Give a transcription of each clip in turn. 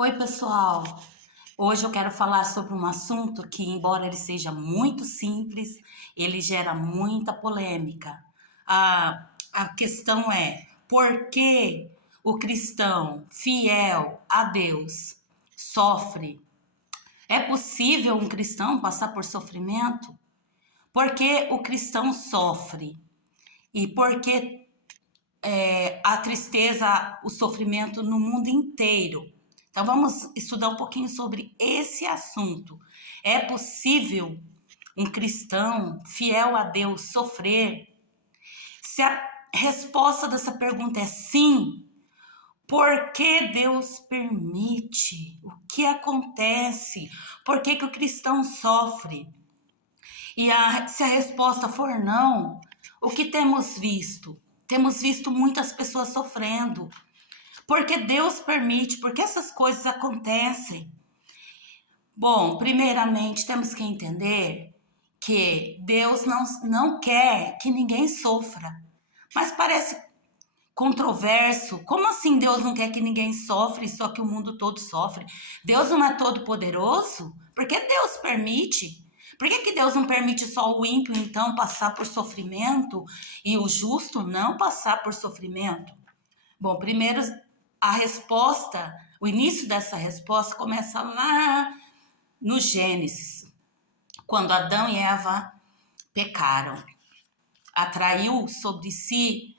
Oi, pessoal. Hoje eu quero falar sobre um assunto que, embora ele seja muito simples, ele gera muita polêmica. A questão é: por que o cristão fiel a Deus sofre? É possível um cristão passar por sofrimento? Por que o cristão sofre? E por que a tristeza, o sofrimento no mundo inteiro? Então vamos estudar um pouquinho sobre esse assunto. É possível um cristão fiel a Deus sofrer? Se a resposta dessa pergunta é sim, por que Deus permite? O que acontece? Por que o cristão sofre? Se a resposta for não, o que temos visto? Temos visto muitas pessoas sofrendo. Porque Deus permite, porque essas coisas acontecem. Bom, primeiramente temos que entender que Deus não quer que ninguém sofra. Mas parece controverso. Como assim Deus não quer que ninguém sofre, só que o mundo todo sofre? Deus não é todo poderoso? Por que Deus permite? Por que Deus não permite só o ímpio, então, passar por sofrimento e o justo não passar por sofrimento? Bom, primeiro a resposta, o início dessa resposta começa lá no Gênesis, quando Adão e Eva pecaram. Atraiu sobre si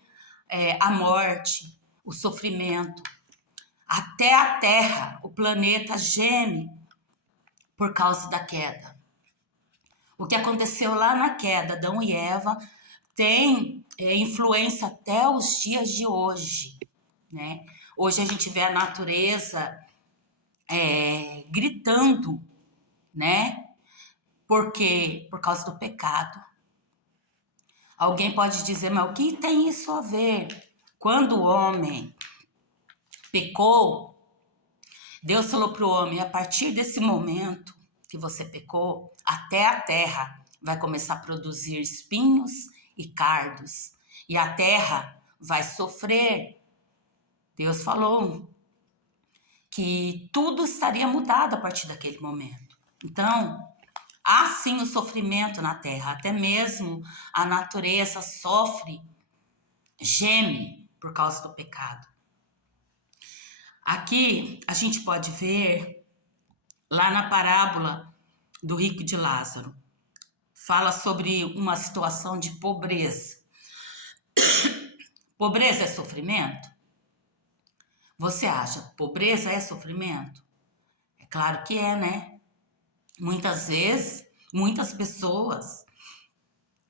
a morte, o sofrimento. Até a Terra, o planeta geme por causa da queda. O que aconteceu lá na queda, Adão e Eva, tem influência até os dias de hoje, né? Hoje a gente vê a natureza gritando, né? Por quê? Por causa do pecado. Alguém pode dizer, mas o que tem isso a ver? Quando o homem pecou, Deus falou para o homem, a partir desse momento que você pecou, até a terra vai começar a produzir espinhos e cardos. E a terra vai sofrer. Deus falou que tudo estaria mudado a partir daquele momento. Então, há sim o sofrimento na terra, até mesmo a natureza sofre, geme por causa do pecado. Aqui a gente pode ver, lá na parábola do rico de Lázaro, fala sobre uma situação de pobreza. Pobreza é sofrimento? Você acha pobreza é sofrimento? É claro que é, né? Muitas vezes, muitas pessoas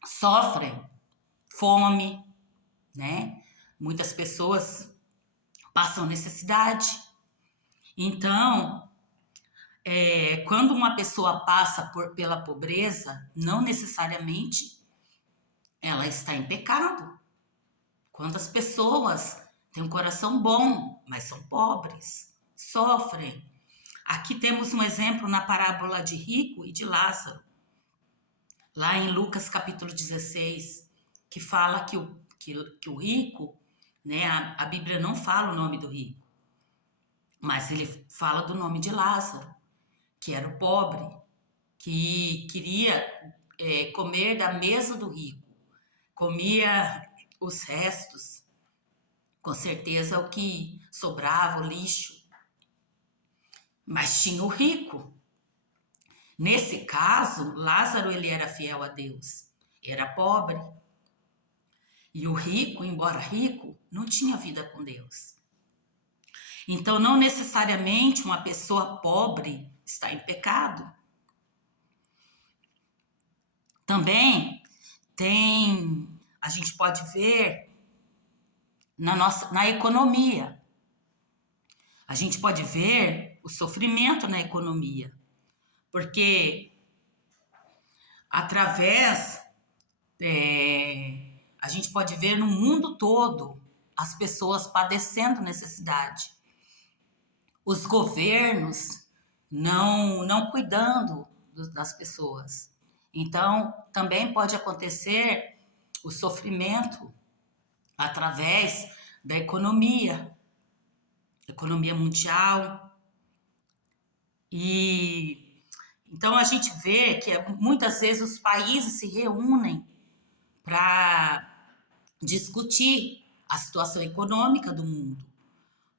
sofrem fome, né? Muitas pessoas passam necessidade. Então, quando uma pessoa passa pela pobreza, não necessariamente ela está em pecado. Quantas pessoas têm um coração bom, mas são pobres, sofrem. Aqui temos um exemplo na parábola de rico e de Lázaro, lá em Lucas capítulo 16, que fala que o rico, né, a Bíblia não fala o nome do rico, mas ele fala do nome de Lázaro, que era o pobre, que queria comer da mesa do rico, comia os restos, com certeza o que sobrava, o lixo, mas tinha o rico. Nesse caso, Lázaro ele era fiel a Deus, era pobre. E o rico, embora rico, não tinha vida com Deus. Então, não necessariamente uma pessoa pobre está em pecado. Também a gente pode ver na economia. A gente pode ver o sofrimento na economia. Porque através a gente pode ver no mundo todo as pessoas padecendo necessidade. Os governos não cuidando das pessoas. Então, também pode acontecer o sofrimento através da economia mundial. E então a gente vê que muitas vezes os países se reúnem para discutir a situação econômica do mundo,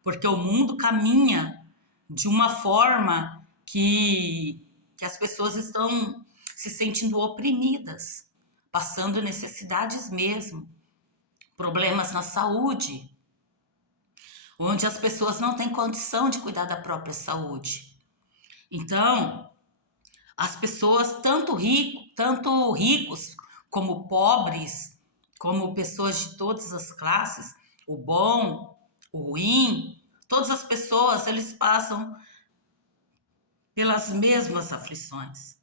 porque o mundo caminha de uma forma que as pessoas estão se sentindo oprimidas, passando necessidades mesmo, problemas na saúde, onde as pessoas não têm condição de cuidar da própria saúde. Então, as pessoas, tanto ricos como pobres, como pessoas de todas as classes, o bom, o ruim, todas as pessoas, eles passam pelas mesmas aflições.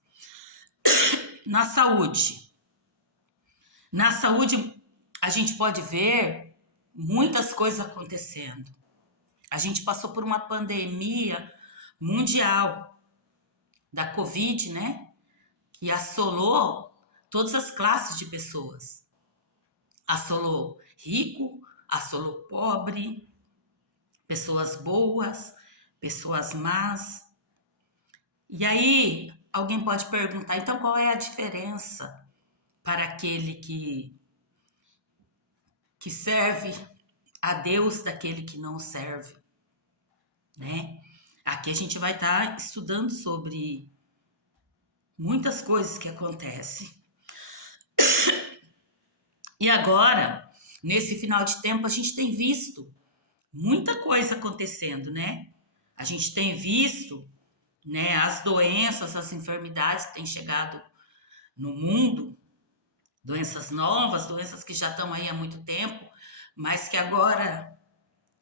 Na saúde. Na saúde, a gente pode ver muitas coisas acontecendo. A gente passou por uma pandemia mundial da Covid, né? Que assolou todas as classes de pessoas. Assolou rico, assolou pobre, pessoas boas, pessoas más. E aí, alguém pode perguntar, então qual é a diferença para aquele que serve a Deus daquele que não serve, né? Aqui a gente vai estar estudando sobre muitas coisas que acontecem. E agora, nesse final de tempo, a gente tem visto muita coisa acontecendo, né? A gente tem visto, né, as doenças, as enfermidades que têm chegado no mundo, doenças novas, doenças que já estão aí há muito tempo, mas que agora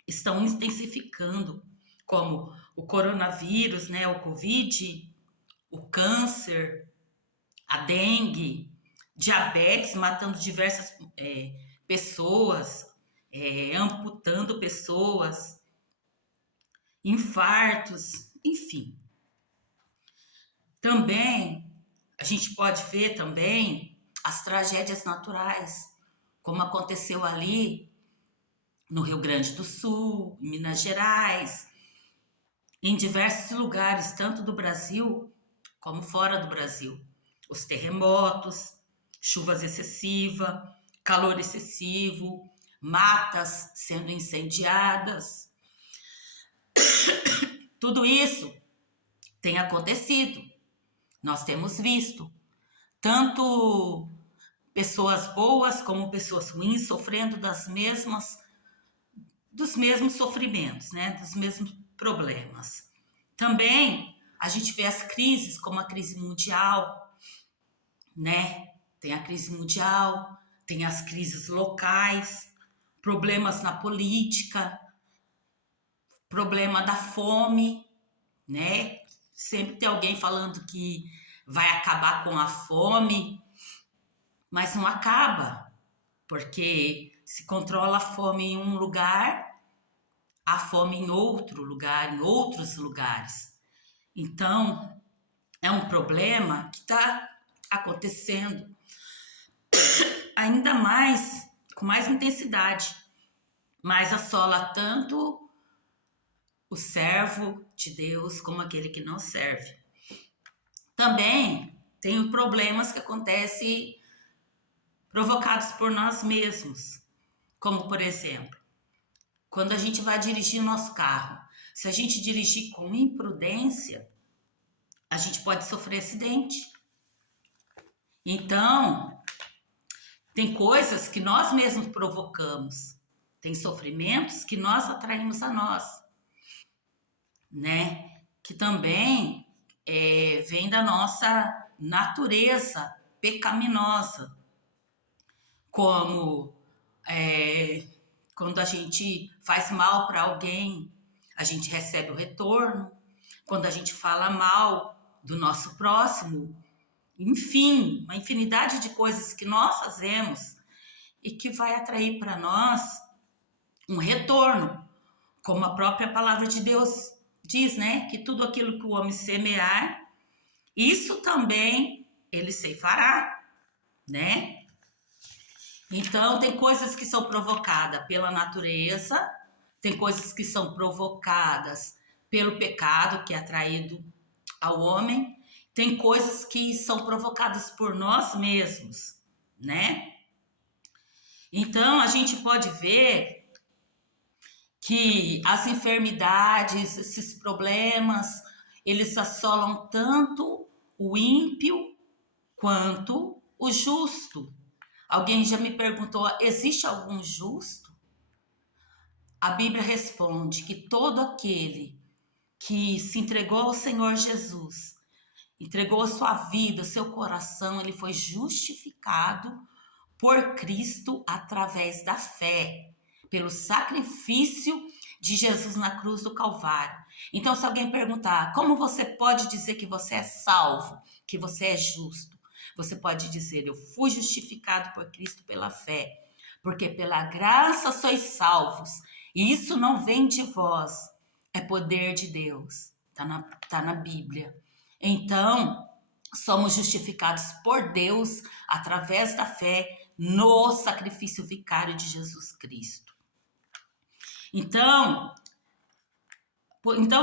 estão intensificando, como o coronavírus, né, o Covid, o câncer, a dengue, diabetes matando diversas pessoas, amputando pessoas, infartos, enfim. Também, a gente pode ver também as tragédias naturais, como aconteceu ali no Rio Grande do Sul, em Minas Gerais, em diversos lugares, tanto do Brasil como fora do Brasil. Os terremotos, chuvas excessivas, calor excessivo, matas sendo incendiadas. Tudo isso tem acontecido. Nós temos visto tanto pessoas boas como pessoas ruins sofrendo dos mesmos sofrimentos, né? Dos mesmos problemas. Também a gente vê as crises, como a crise mundial, né? Tem a crise mundial, tem as crises locais, problemas na política, problema da fome, né? Sempre tem alguém falando que vai acabar com a fome, mas não acaba, porque se controla a fome em um lugar, a fome em outro lugar, em outros lugares. Então, é um problema que está acontecendo ainda mais, com mais intensidade, mas assola tanto o servo de Deus como aquele que não serve. Também tem problemas que acontecem provocados por nós mesmos, como por exemplo, quando a gente vai dirigir o nosso carro, se a gente dirigir com imprudência, a gente pode sofrer acidente. Então, tem coisas que nós mesmos provocamos, tem sofrimentos que nós atraímos a nós, né? Que também vem da nossa natureza pecaminosa, como quando a gente faz mal para alguém, a gente recebe o retorno, quando a gente fala mal do nosso próximo, enfim, uma infinidade de coisas que nós fazemos e que vai atrair para nós um retorno, como a própria palavra de Deus diz, né? Que tudo aquilo que o homem semear, isso também ele ceifará, né? Então, tem coisas que são provocadas pela natureza, tem coisas que são provocadas pelo pecado, que é atraído ao homem, tem coisas que são provocadas por nós mesmos, né? Então, a gente pode ver que as enfermidades, esses problemas, eles assolam tanto o ímpio quanto o justo. Alguém já me perguntou, existe algum justo? A Bíblia responde que todo aquele que se entregou ao Senhor Jesus, entregou a sua vida, seu coração, ele foi justificado por Cristo através da fé, pelo sacrifício de Jesus na cruz do Calvário. Então, se alguém perguntar, como você pode dizer que você é salvo, que você é justo? Você pode dizer, eu fui justificado por Cristo pela fé, porque pela graça sois salvos, e isso não vem de vós, é poder de Deus, tá na Bíblia. Então, somos justificados por Deus através da fé no sacrifício vicário de Jesus Cristo. Então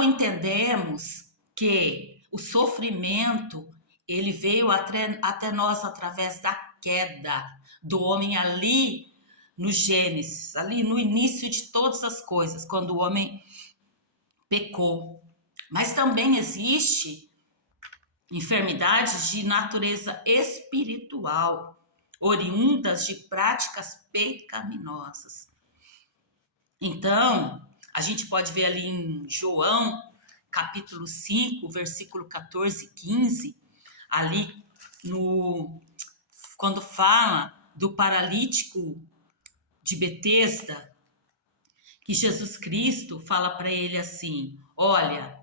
entendemos que o sofrimento ele veio até nós através da queda do homem ali no Gênesis, ali no início de todas as coisas, quando o homem pecou. Mas também existe enfermidades de natureza espiritual, oriundas de práticas pecaminosas. Então, a gente pode ver ali em João, capítulo 5, versículo 14 e 15, ali quando fala do paralítico de Betesda, que Jesus Cristo fala para ele assim, olha,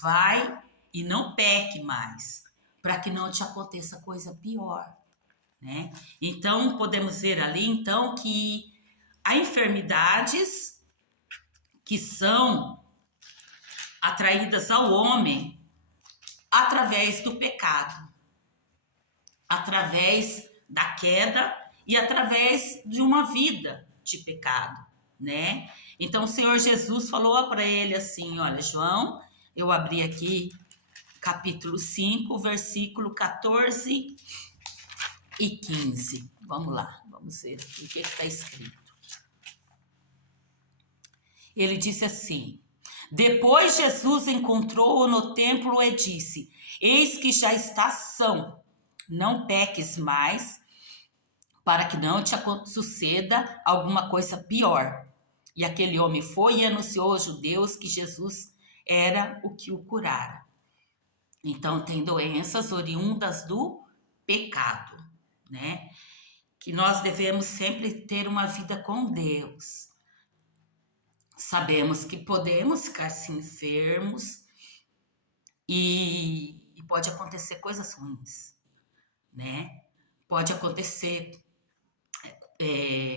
vai e não peque mais, para que não te aconteça coisa pior, né? Então, podemos ver ali, então, que há enfermidades que são atraídas ao homem através do pecado, através da queda e através de uma vida de pecado, né? Então, o Senhor Jesus falou para ele assim, olha, João, eu abri aqui capítulo 5, versículo 14 e 15. Vamos lá, vamos ver aqui o que está escrito. Ele disse assim, depois Jesus encontrou-o no templo e disse, eis que já estás são, não peques mais, para que não te suceda alguma coisa pior. E aquele homem foi e anunciou aos judeus que Jesus era o que o curara. Então, tem doenças oriundas do pecado, né? Que nós devemos sempre ter uma vida com Deus. Sabemos que podemos ficar assim, enfermos e pode acontecer coisas ruins, né? Pode acontecer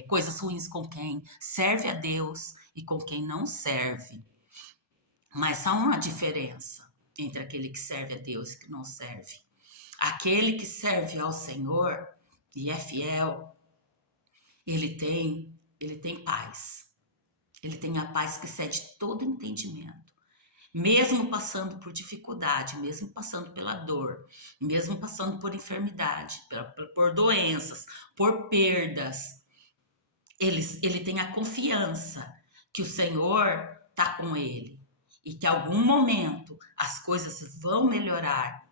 coisas ruins com quem serve a Deus e com quem não serve. Mas há uma diferença entre aquele que serve a Deus e que não serve. Aquele que serve ao Senhor e é fiel, ele tem paz. Ele tem a paz que excede todo entendimento. Mesmo passando por dificuldade, mesmo passando pela dor, mesmo passando por enfermidade, por doenças, por perdas, ele tem a confiança que o Senhor está com ele e que em algum momento as coisas vão melhorar.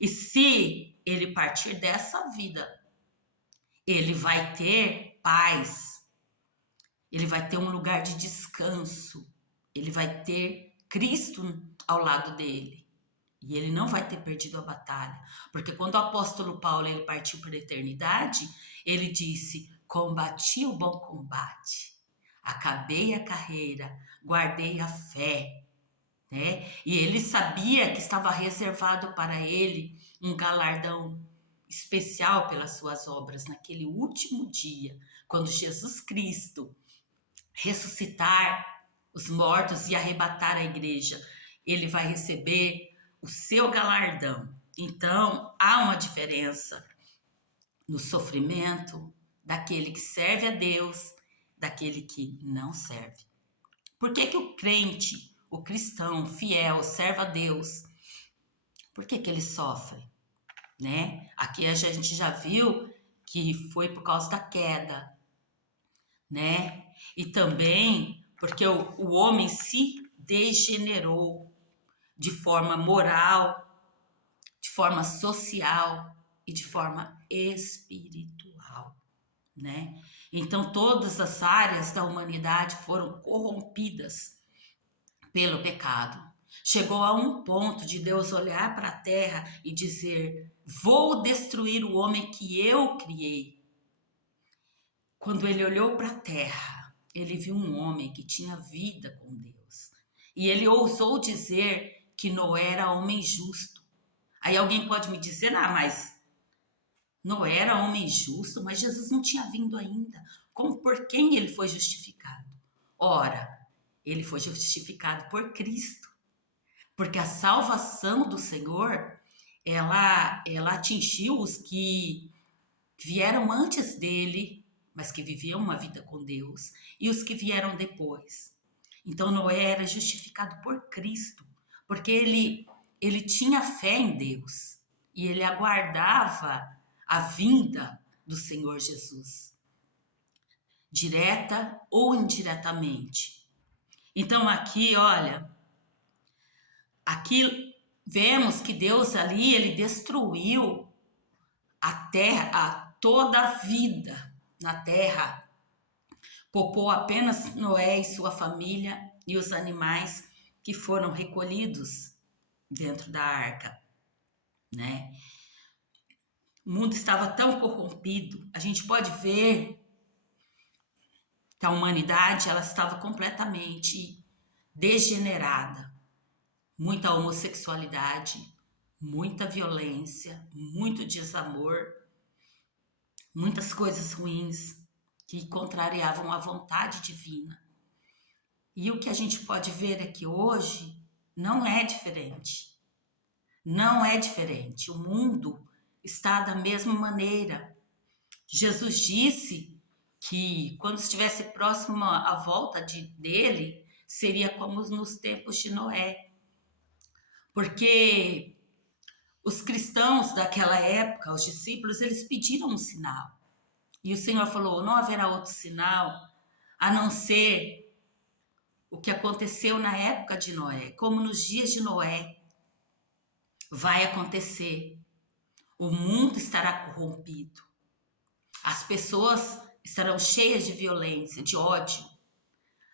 E se ele partir dessa vida, ele vai ter paz, ele vai ter um lugar de descanso, ele vai ter Cristo ao lado dele. E ele não vai ter perdido a batalha. Porque quando o apóstolo Paulo ele partiu para a eternidade, ele disse, combati o bom combate, acabei a carreira, guardei a fé. Né? E ele sabia que estava reservado para ele um galardão especial pelas suas obras naquele último dia, quando Jesus Cristo ressuscitar os mortos e arrebatar a igreja, ele vai receber o seu galardão. Então, há uma diferença no sofrimento daquele que serve a Deus, daquele que não serve. Por que o cristão, fiel, servo a Deus, por que que ele sofre, né? Aqui a gente já viu que foi por causa da queda, né? E também porque o homem se degenerou de forma moral, de forma social e de forma espiritual, né? Então todas as áreas da humanidade foram corrompidas pelo pecado. Chegou a um ponto de Deus olhar para a terra e dizer: vou destruir o homem que eu criei. Quando ele olhou para a terra, ele viu um homem que tinha vida com Deus. E ele ousou dizer que Noé era homem justo. Aí alguém pode me dizer: mas Noé era homem justo, mas Jesus não tinha vindo ainda. Como por quem ele foi justificado? Ora, ele foi justificado por Cristo. Porque a salvação do Senhor, ela atingiu os que vieram antes dele, mas que viviam uma vida com Deus, e os que vieram depois. Então Noé era justificado por Cristo, porque ele tinha fé em Deus e ele aguardava a vinda do Senhor Jesus, direta ou indiretamente. Então aqui, olha, aqui vemos que Deus ali, ele destruiu a terra, toda a vida na terra. Poupou apenas Noé e sua família e os animais que foram recolhidos dentro da arca, né? O mundo estava tão corrompido, a gente pode ver que a humanidade ela estava completamente degenerada. Muita homossexualidade, muita violência, muito desamor, muitas coisas ruins que contrariavam a vontade divina. E o que a gente pode ver é que hoje não é diferente. Não é diferente. O mundo está da mesma maneira. Jesus disse que quando estivesse próximo à volta dele, seria como nos tempos de Noé. Porque os cristãos daquela época, os discípulos, eles pediram um sinal. E o Senhor falou: não haverá outro sinal a não ser o que aconteceu na época de Noé. Como nos dias de Noé, vai acontecer. O mundo estará corrompido. As pessoas estarão cheias de violência, de ódio.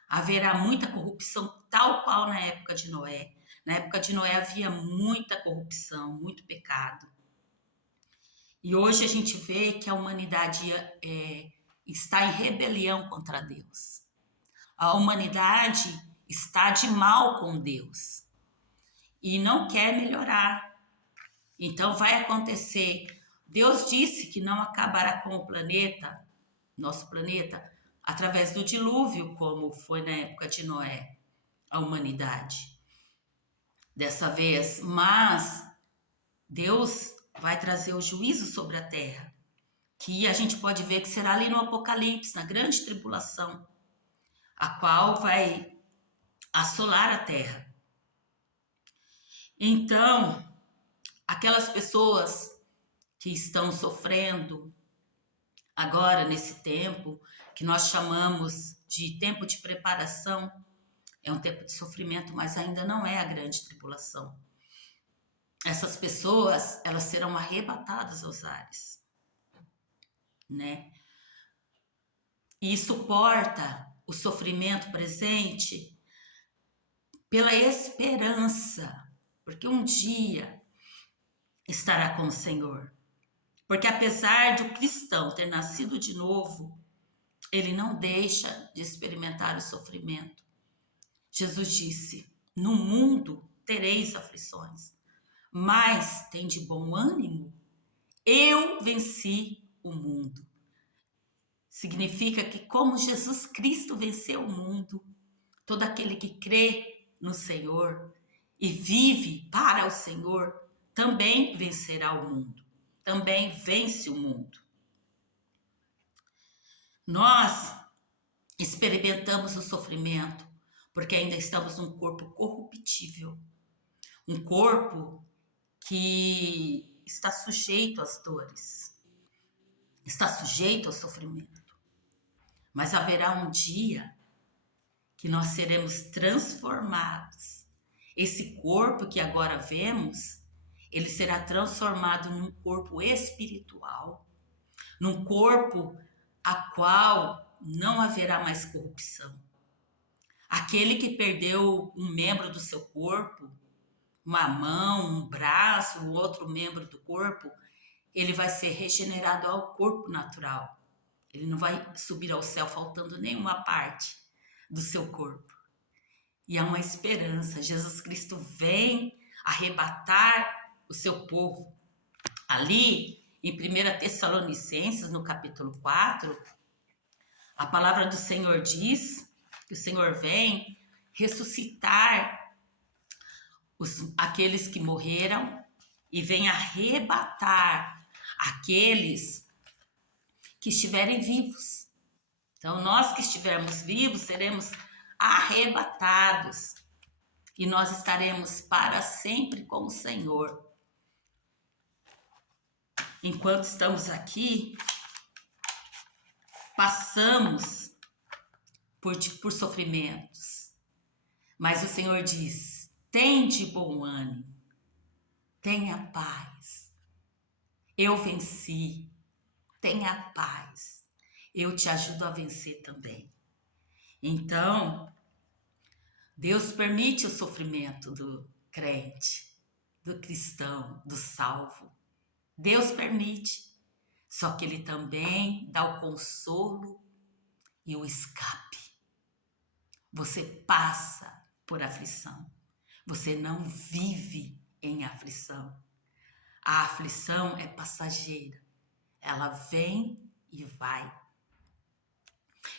Haverá muita corrupção, tal qual na época de Noé. Na época de Noé havia muita corrupção, muito pecado. E hoje a gente vê que a humanidade está em rebelião contra Deus. A humanidade está de mal com Deus e não quer melhorar. Então vai acontecer. Deus disse que não acabará com o planeta, nosso planeta, através do dilúvio, como foi na época de Noé, a humanidade. Dessa vez, mas Deus vai trazer o juízo sobre a terra, que a gente pode ver que será ali no Apocalipse, na grande tribulação, a qual vai assolar a terra. Então, aquelas pessoas que estão sofrendo agora nesse tempo, que nós chamamos de tempo de preparação, é um tempo de sofrimento, mas ainda não é a grande tribulação. Essas pessoas, elas serão arrebatadas aos ares, né? E suporta o sofrimento presente pela esperança, porque um dia estará com o Senhor. Porque apesar de o cristão ter nascido de novo, ele não deixa de experimentar o sofrimento. Jesus disse: no mundo tereis aflições, mas tem de bom ânimo, eu venci o mundo. Significa que como Jesus Cristo venceu o mundo, todo aquele que crê no Senhor e vive para o Senhor, também vencerá o mundo, também vence o mundo. Nós experimentamos o sofrimento porque ainda estamos num corpo corruptível, um corpo que está sujeito às dores, está sujeito ao sofrimento. Mas haverá um dia que nós seremos transformados. Esse corpo que agora vemos, ele será transformado num corpo espiritual, num corpo a qual não haverá mais corrupção. Aquele que perdeu um membro do seu corpo, uma mão, um braço, um outro membro do corpo, ele vai ser regenerado ao corpo natural. Ele não vai subir ao céu faltando nenhuma parte do seu corpo. E há uma esperança. Jesus Cristo vem arrebatar o seu povo. Ali, em 1 Tessalonicenses, no capítulo 4, a palavra do Senhor diz que o Senhor vem ressuscitar aqueles que morreram e vem arrebatar aqueles que estiverem vivos. Então, nós que estivermos vivos, seremos arrebatados e nós estaremos para sempre com o Senhor. Enquanto estamos aqui, passamos por sofrimentos, mas o Senhor diz: tende bom ânimo, tenha paz, eu venci, tenha paz, eu te ajudo a vencer também. Então, Deus permite o sofrimento do crente, do cristão, do salvo. Deus permite, só que Ele também dá o consolo e o escape. Você passa por aflição, você não vive em aflição. A aflição é passageira, ela vem e vai.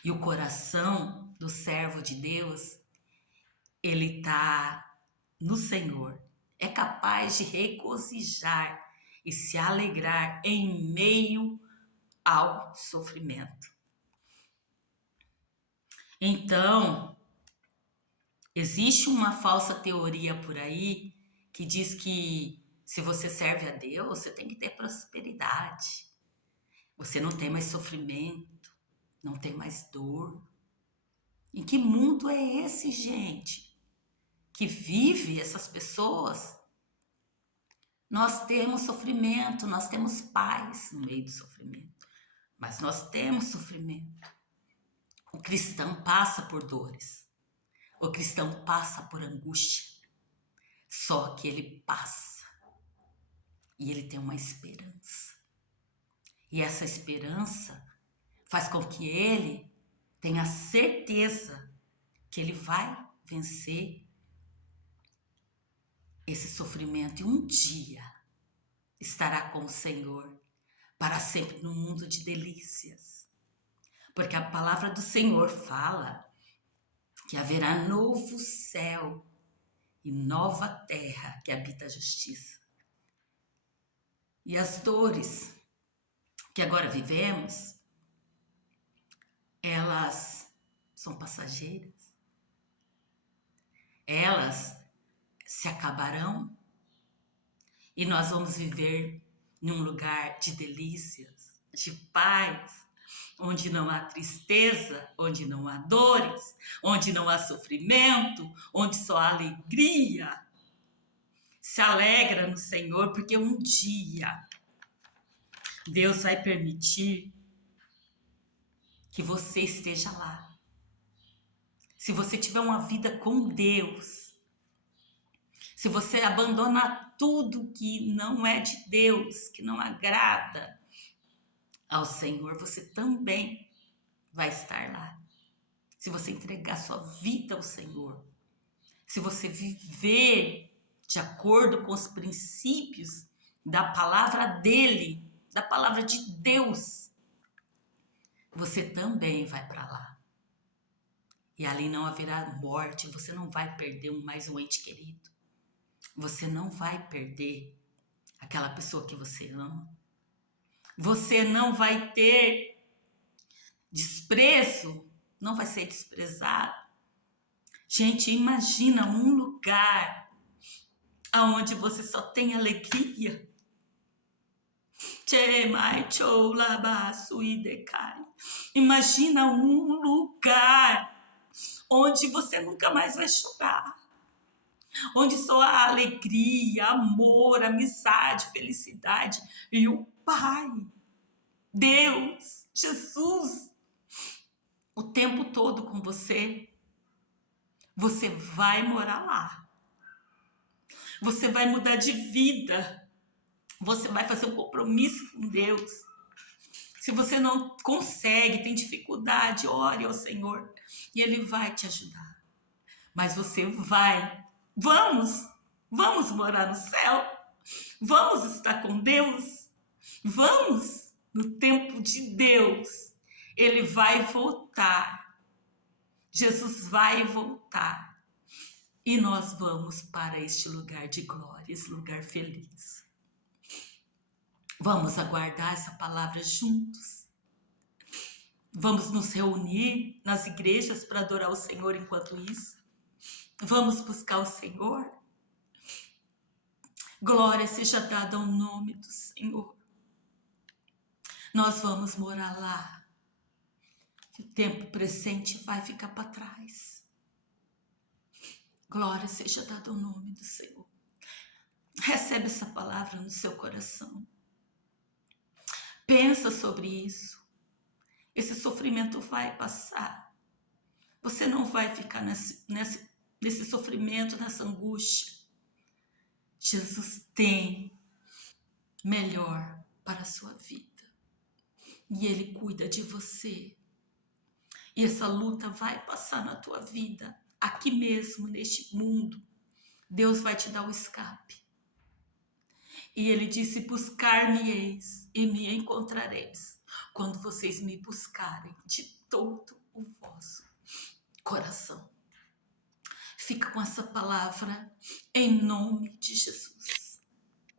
E o coração do servo de Deus, ele está no Senhor, é capaz de regozijar e se alegrar em meio ao sofrimento. Então, existe uma falsa teoria por aí que diz que se você serve a Deus, você tem que ter prosperidade. Você não tem mais sofrimento, não tem mais dor. Em que mundo é esse, gente? Que vive essas pessoas? Nós temos sofrimento, nós temos paz no meio do sofrimento, mas nós temos sofrimento. O cristão passa por dores, o cristão passa por angústia, só que ele passa e ele tem uma esperança. E essa esperança faz com que ele tenha certeza que ele vai vencer esse sofrimento e um dia estará com o Senhor para sempre no mundo de delícias. Porque a palavra do Senhor fala que haverá novo céu e nova terra que habita a justiça. E as dores que agora vivemos, elas são passageiras. Elas se acabarão e nós vamos viver num lugar de delícias, de paz, onde não há tristeza, onde não há dores, onde não há sofrimento, onde só há alegria. Se alegra no Senhor, porque um dia Deus vai permitir que você esteja lá. Se você tiver uma vida com Deus, se você abandonar tudo que não é de Deus, que não agrada ao Senhor, você também vai estar lá. Se você entregar sua vida ao Senhor, se você viver de acordo com os princípios da palavra dele, da palavra de Deus, você também vai para lá. E ali não haverá morte, você não vai perder mais um ente querido. Você não vai perder aquela pessoa que você ama. Você não vai ter desprezo, não vai ser desprezado. Gente, imagina um lugar aonde você só tem alegria. Imagina um lugar onde você nunca mais vai chorar, onde só há alegria, amor, amizade, felicidade. E o Pai, Deus, Jesus, o tempo todo com você. Você vai morar lá. Você vai mudar de vida. Você vai fazer um compromisso com Deus. Se você não consegue, tem dificuldade, ore ao Senhor e Ele vai te ajudar. Mas você vai. Vamos morar no céu. Vamos estar com Deus. Vamos no tempo de Deus. Ele vai voltar. Jesus vai voltar. E nós vamos para este lugar de glória, esse lugar feliz. Vamos aguardar essa palavra juntos. Vamos nos reunir nas igrejas para adorar o Senhor enquanto isso. Vamos buscar o Senhor. Glória seja dada ao nome do Senhor. Nós vamos morar lá. O tempo presente vai ficar para trás. Glória seja dada ao nome do Senhor. Recebe essa palavra no seu coração. Pensa sobre isso. Esse sofrimento vai passar. Você não vai ficar nesse sofrimento, nessa angústia. Jesus tem melhor para a sua vida. E Ele cuida de você. E essa luta vai passar na tua vida. Aqui mesmo, neste mundo. Deus vai te dar o escape. E Ele disse, buscar-me-eis e me encontrareis. Quando vocês me buscarem de todo o vosso coração. Fica com essa palavra em nome de Jesus.